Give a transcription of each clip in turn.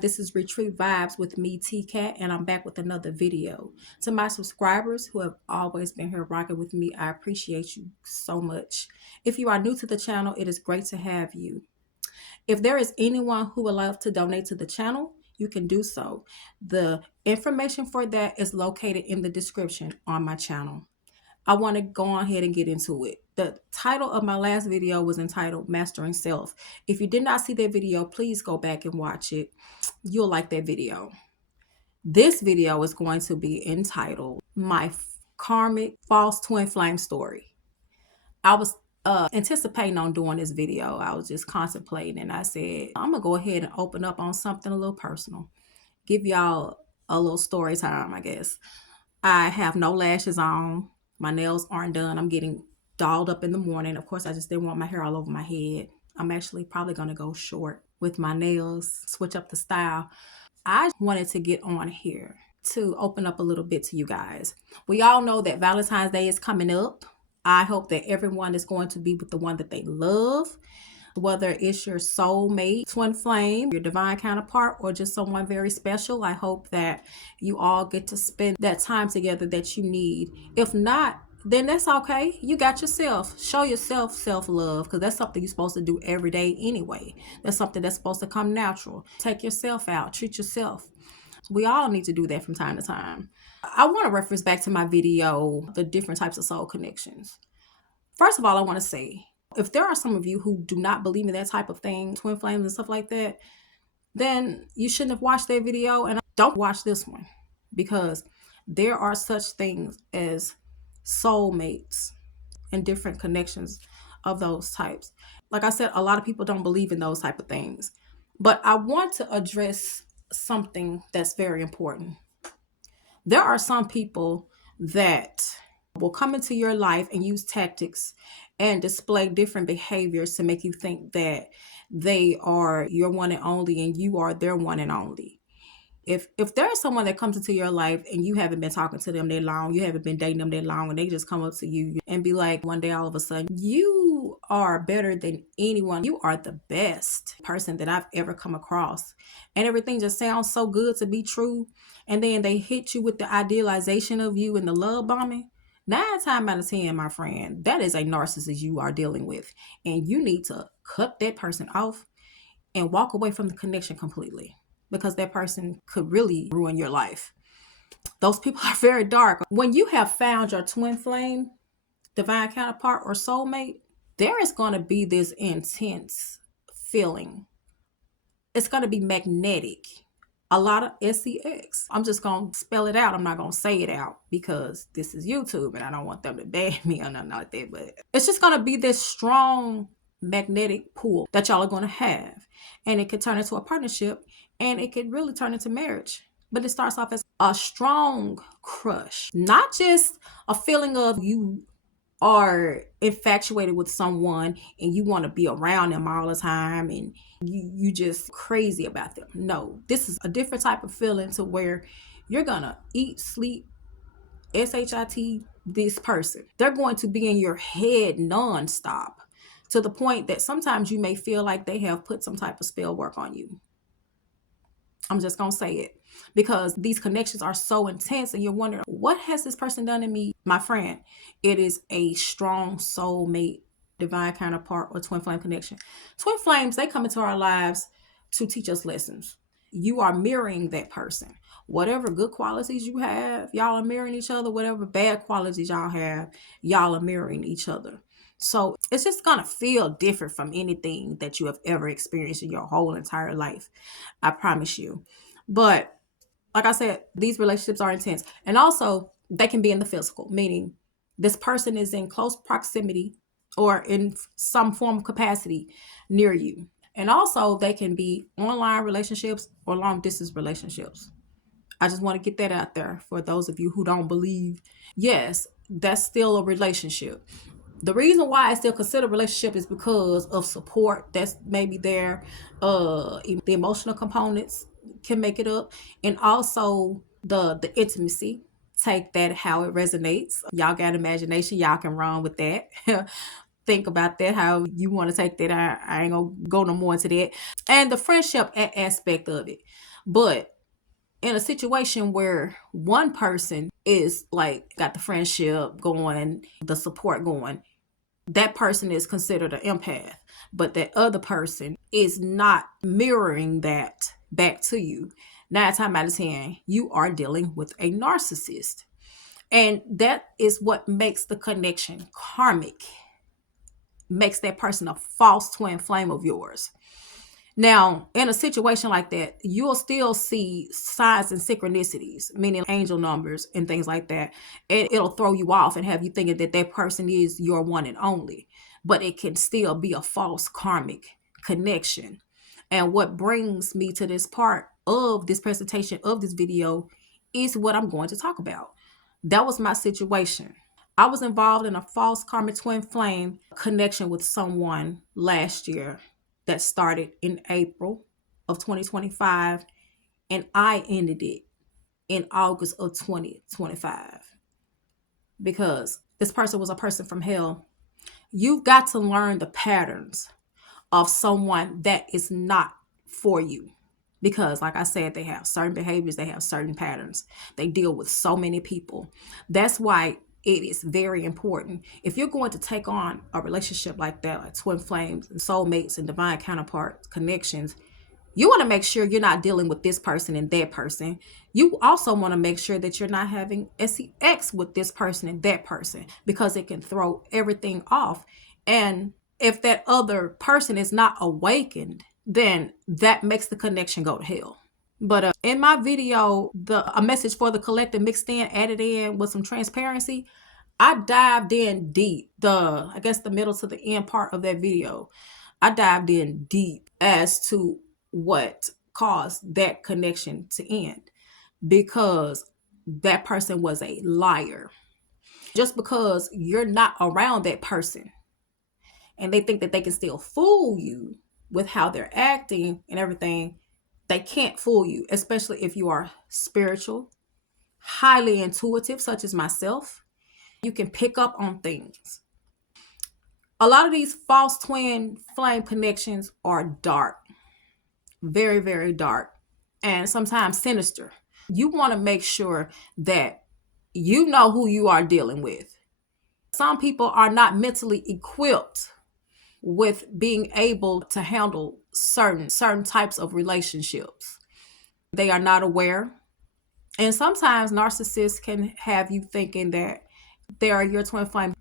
This is Retreat Vibes with me, T-Cat, and I'm back with another video. To my subscribers who have always been here rocking with me, I appreciate you so much. If you are new to the channel, it is great to have you. If there is anyone who would love to donate to the channel, you can do so. The information for that is located in the description on my channel. I want to go ahead and get into it. The title of my last video was entitled Mastering Self. If you did not see that video, please go back and watch it. You'll like that video. This video is going to be entitled My Karmic False Twin Flame Story. I was anticipating on doing this video. I was just contemplating and I said, I'm going to go ahead and open up on something a little personal. Give y'all a little story time, I guess. I have no lashes on. My nails aren't done. I'm getting dolled up in the morning. Of course, I just didn't want my hair all over my head. I'm actually probably going to go short with my nails, switch up the style. I wanted to get on here to open up a little bit to you guys. We all know that Valentine's Day is coming up. I hope that everyone is going to be with the one that they love, whether it's your soulmate, twin flame, your divine counterpart, or just someone very special. I hope that you all get to spend that time together that you need. If not, then that's okay. You got yourself. Show yourself self-love, because that's something you're supposed to do every day anyway. That's something that's supposed to come natural. Take yourself out. Treat yourself. We all need to do that from time to time. I want to reference back to my video, the different types of soul connections. First of all, I want to say, if there are some of you who do not believe in that type of thing, twin flames and stuff like that, then you shouldn't have watched that video, and don't watch this one, because there are such things as soulmates and different connections of those types. Like I said, a lot of people don't believe in those type of things, but I want to address something that's very important. There are some people that will come into your life and use tactics and display different behaviors to make you think that they are your one and only and you are their one and only. If there's someone that comes into your life and you haven't been talking to them that long, you haven't been dating them that long, and they just come up to you and be like, one day all of a sudden, you are better than anyone. You are the best person that I've ever come across. And everything just sounds so good to be true. And then they hit you with the idealization of you and the love bombing. 9 times out of 10, my friend, that is a narcissist you are dealing with. And you need to cut that person off and walk away from the connection completely, because that person could really ruin your life. Those people are very dark. When you have found your twin flame, divine counterpart, or soulmate, there is going to be this intense feeling. It's going to be magnetic. A lot of sex. I'm just going to spell it out. I'm not going to say it out because this is YouTube and I don't want them to ban me or nothing like that. But it's just going to be this strong magnetic pull that y'all are going to have. And it could turn into a partnership, and it could really turn into marriage. But it starts off as a strong crush, not just a feeling of you are infatuated with someone and you want to be around them all the time and you just crazy about them. No, this is a different type of feeling to where you're gonna eat, sleep, SHIT this person. They're going to be in your head nonstop, to the point that sometimes you may feel like they have put some type of spell work on you. I'm just going to say it, because these connections are so intense and you're wondering, what has this person done to me? My friend, it is a strong soulmate, divine counterpart, or twin flame connection. Twin flames, they come into our lives to teach us lessons. You are mirroring that person. Whatever good qualities you have, y'all are mirroring each other. Whatever bad qualities y'all have, y'all are mirroring each other. So it's just going to feel different from anything that you have ever experienced in your whole entire life. I promise you. But like I said, these relationships are intense. And also, they can be in the physical, meaning this person is in close proximity or in some form of capacity near you. And also, they can be online relationships or long distance relationships. I just want to get that out there for those of you who don't believe. Yes, that's still a relationship. The reason why I still consider relationship is because of support that's maybe there. The emotional components can make it up. And also the intimacy. Take that how it resonates. Y'all got imagination. Y'all can run with that. Think about that, how you want to take that. I ain't going to go no more into that. And the friendship aspect of it. But in a situation where one person is like got the friendship going, the support going, that person is considered an empath, but that other person is not mirroring that back to you. 9 times out of 10, you are dealing with a narcissist. And that is what makes the connection karmic, makes that person a false twin flame of yours. Now, in a situation like that, you'll still see signs and synchronicities, meaning angel numbers and things like that. And it'll throw you off and have you thinking that that person is your one and only. But it can still be a false karmic connection. And what brings me to this part of this presentation of this video is what I'm going to talk about. That was my situation. I was involved in a false karmic twin flame connection with someone last year that started in April of 2025, and I ended it in August of 2025 because this person was a person from hell. You've got to learn the patterns of someone that is not for you. Because, like I said, they have certain behaviors, they have certain patterns. They deal with so many people. That's why it is very important. If you're going to take on a relationship like that, like twin flames and soulmates and divine counterparts, connections, you want to make sure you're not dealing with this person and that person. You also want to make sure that you're not having sex with this person and that person, because it can throw everything off. And if that other person is not awakened, then that makes the connection go to hell. But in my video, a message for the collective mixed in, added in with some transparency, I dived in deep. I guess the middle to the end part of that video, I dived in deep as to what caused that connection to end, because that person was a liar. Just because you're not around that person and they think that they can still fool you with how they're acting and everything, they can't fool you, especially if you are spiritual, highly intuitive, such as myself. You can pick up on things. A lot of these false twin flame connections are dark, very, very dark, and sometimes sinister. You want to make sure that you know who you are dealing with. Some people are not mentally equipped with being able to handle certain types of relationships. They are not aware. And sometimes narcissists can have you thinking that they are your twin flame.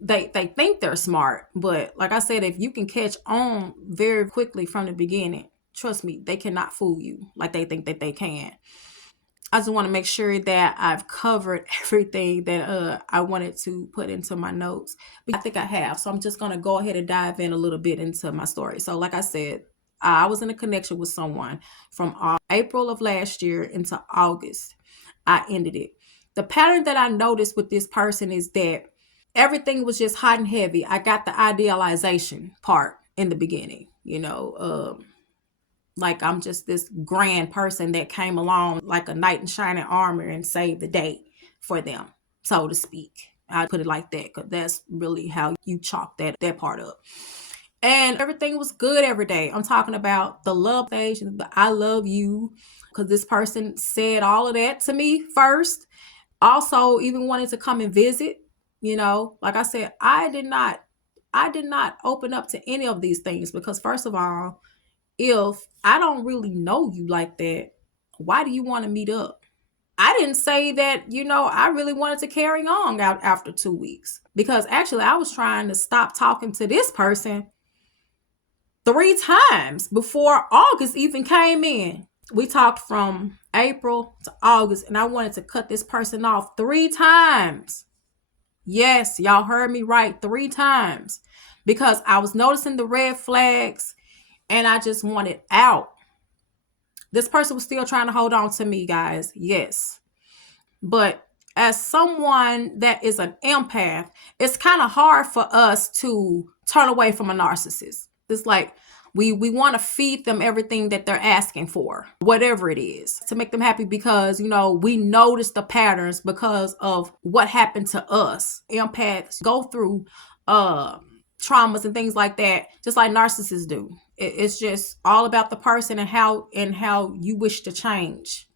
They think they're smart, but like I said, if you can catch on very quickly from the beginning, trust me, they cannot fool you like they think that they can. I just want to make sure that I've covered everything that I wanted to put into my notes. But I think I have. So I'm just going to go ahead and dive in a little bit into my story. So like I said, I was in a connection with someone from April of last year into August. I ended it. The pattern that I noticed with this person is that everything was just hot and heavy. I got the idealization part in the beginning, like I'm just this grand person that came along like a knight in shining armor and saved the day for them, so to speak. I put it like that because that's really how you chalk that part up. And everything was good every day. I'm talking about the love stage, the I love you, because this person said all of that to me first. Also, even wanted to come and visit. Like I said, I did not open up to any of these things because, first of all, if I don't really know you like that, why do you want to meet up? I didn't say that, I really wanted to carry on out after 2 weeks, because actually I was trying to stop talking to this person 3 times before August even came in. We talked from April to August, and I wanted to cut this person off 3 times. Yes, y'all heard me right, 3 times, because I was noticing the red flags and I just wanted out. This person was still trying to hold on to me, guys. Yes. But as someone that is an empath, it's kind of hard for us to turn away from a narcissist. It's like we want to feed them everything that they're asking for, whatever it is, to make them happy, because, we notice the patterns because of what happened to us. Empaths go through traumas and things like that, just like narcissists do. It's just all about the person and how you wish to change,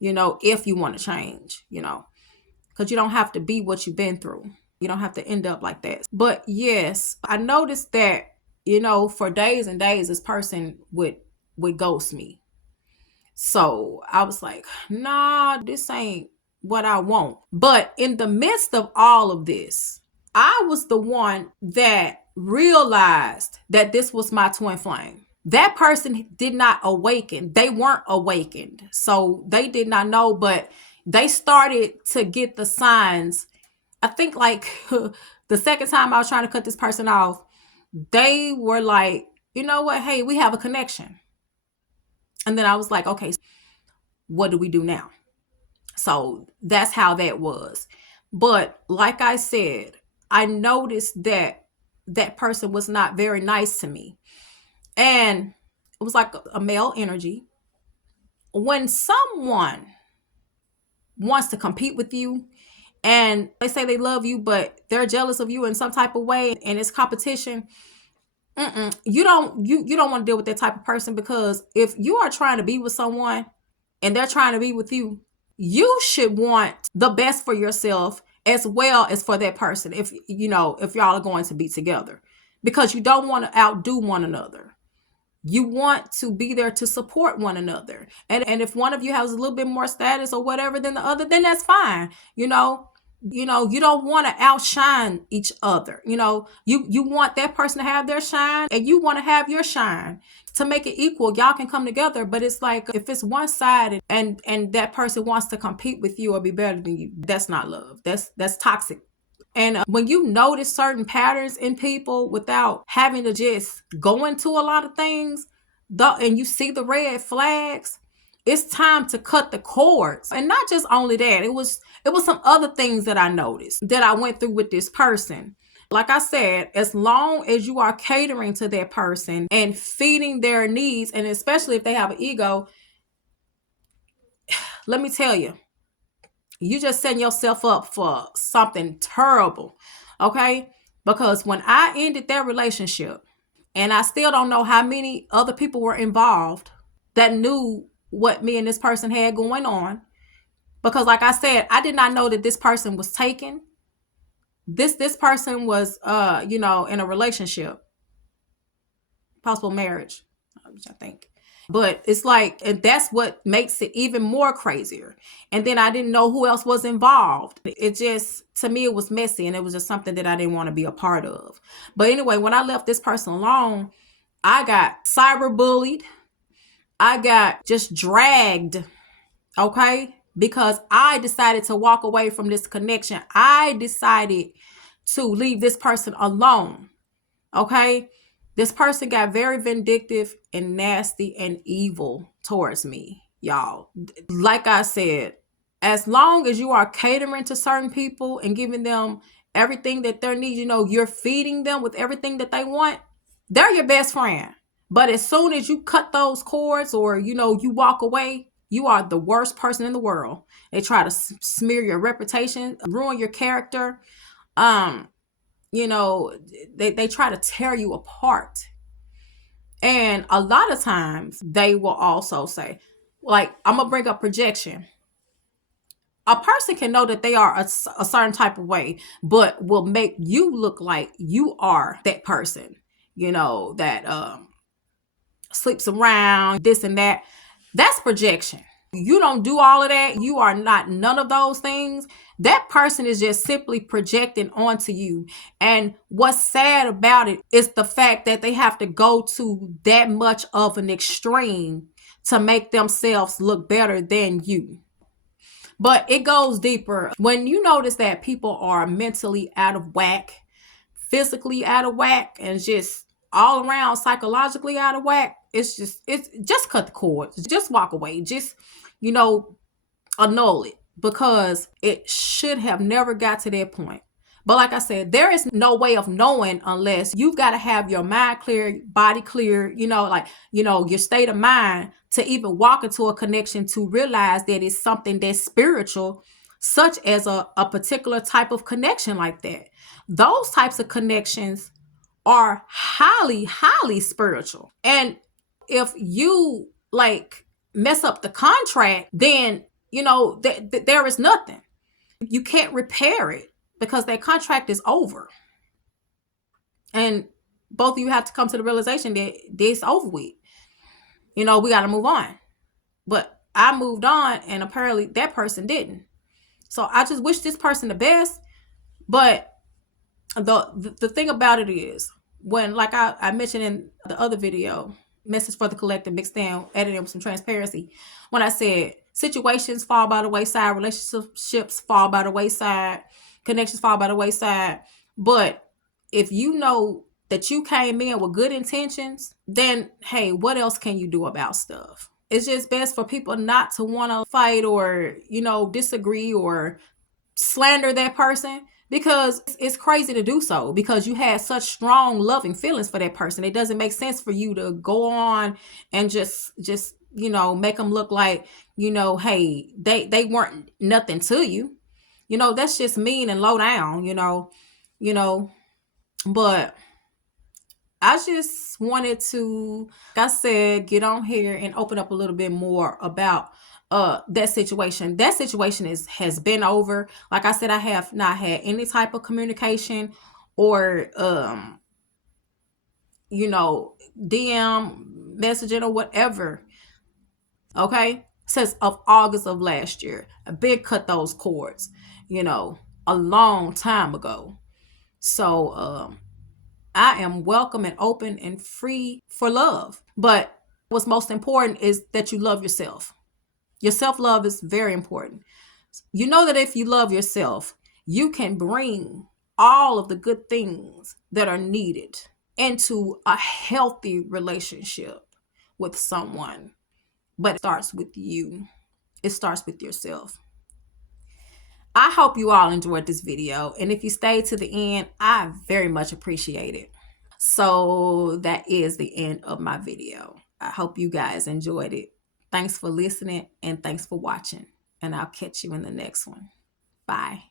if you want to change, because you don't have to be what you've been through. You don't have to end up like that. But yes, I noticed that, for days and days, this person would ghost me. So I was like, nah, this ain't what I want. But in the midst of all of this, I was the one that realized that this was my twin flame. That person did not awaken. They weren't awakened. So they did not know, but they started to get the signs. I think like the second time I was trying to cut this person off, they were like, you know what? Hey, we have a connection. And then I was like, okay, what do we do now? So that's how that was. But like I said, I noticed that that person was not very nice to me. And it was like a male energy. When someone wants to compete with you and they say they love you, but they're jealous of you in some type of way and it's competition, you don't want to deal with that type of person, because if you are trying to be with someone and they're trying to be with you, you should want the best for yourself as well as for that person. If y'all are going to be together, because you don't want to outdo one another. You want to be there to support one another. And if one of you has a little bit more status or whatever than the other, then that's fine. You don't want to outshine each other. You want that person to have their shine and you want to have your shine to make it equal. Y'all can come together, but it's like if it's one sided and that person wants to compete with you or be better than you, that's not love. That's toxic. And when you notice certain patterns in people without having to just go into a lot of things, and you see the red flags, it's time to cut the cords. And not just only that, it was some other things that I noticed that I went through with this person. Like I said, as long as you are catering to that person and feeding their needs, and especially if they have an ego, let me tell you, you just setting yourself up for something terrible, okay? Because when I ended that relationship, and I still don't know how many other people were involved that knew what me and this person had going on, because like I said, I did not know that this person was taken. This person was, in a relationship, possible marriage, I think. But it's like, and that's what makes it even more crazier. And then I didn't know who else was involved. It just, to me, it was messy, and it was just something that I didn't want to be a part of. But anyway, when I left this person alone, I got cyberbullied. I got just dragged, okay? Because I decided to walk away from this connection. I decided to leave this person alone, okay? This person got very vindictive and nasty and evil towards me, y'all. Like I said, as long as you are catering to certain people and giving them everything that they need, you're feeding them with everything that they want, they're your best friend. But as soon as you cut those cords or, you walk away, you are the worst person in the world. They try to smear your reputation, ruin your character. They try to tear you apart. And a lot of times they will also say, like, I'm going to bring up projection. A person can know that they are a certain type of way, but will make you look like you are that person, that sleeps around, this and that. That's projection. You don't do all of that. You are not none of those things. That person is just simply projecting onto you. And what's sad about it is the fact that they have to go to that much of an extreme to make themselves look better than you. But it goes deeper. When you notice that people are mentally out of whack, physically out of whack, and just all around psychologically out of whack, it's just cut the cord. Just walk away. Just, annul it, because it should have never got to that point. But like I said, there is no way of knowing unless you've got to have your mind clear, body clear, your state of mind to even walk into a connection, to realize that it's something that's spiritual, such as a particular type of connection like that. Those types of connections are highly, highly spiritual. And if you like mess up the contract, then, you know, there is nothing. You can't repair it because that contract is over. And both of you have to come to the realization that this over with. You know, we got to move on. But I moved on, and apparently that person didn't. So I just wish this person the best. But the thing about it is, when, like I mentioned in the other video, message for the collective mixed down, editing with some transparency, when I said situations fall by the wayside, relationships fall by the wayside, connections fall by the wayside. But if you know that you came in with good intentions, then hey, what else can you do about stuff? It's just best for people not to want to fight or, you know, disagree or slander that person, because it's crazy to do so, because you had such strong loving feelings for that person. It doesn't make sense for you to go on and just you know, make them look like, you know, hey, they weren't nothing to you. You know, that's just mean and low down, you know. But I just wanted to, like I said, get on here and open up a little bit more about that situation. That situation has been over. Like I said, I have not had any type of communication or you know, DM messaging or whatever. Okay? Since of August of last year. I been cut those cords, you know, a long time ago. So I am welcome and open and free for love. But what's most important is that you love yourself. Your self-love is very important. You know that if you love yourself, you can bring all of the good things that are needed into a healthy relationship with someone. But it starts with you. It starts with yourself. I hope you all enjoyed this video. And if you stayed to the end, I very much appreciate it. So that is the end of my video. I hope you guys enjoyed it. Thanks for listening and thanks for watching. And I'll catch you in the next one. Bye.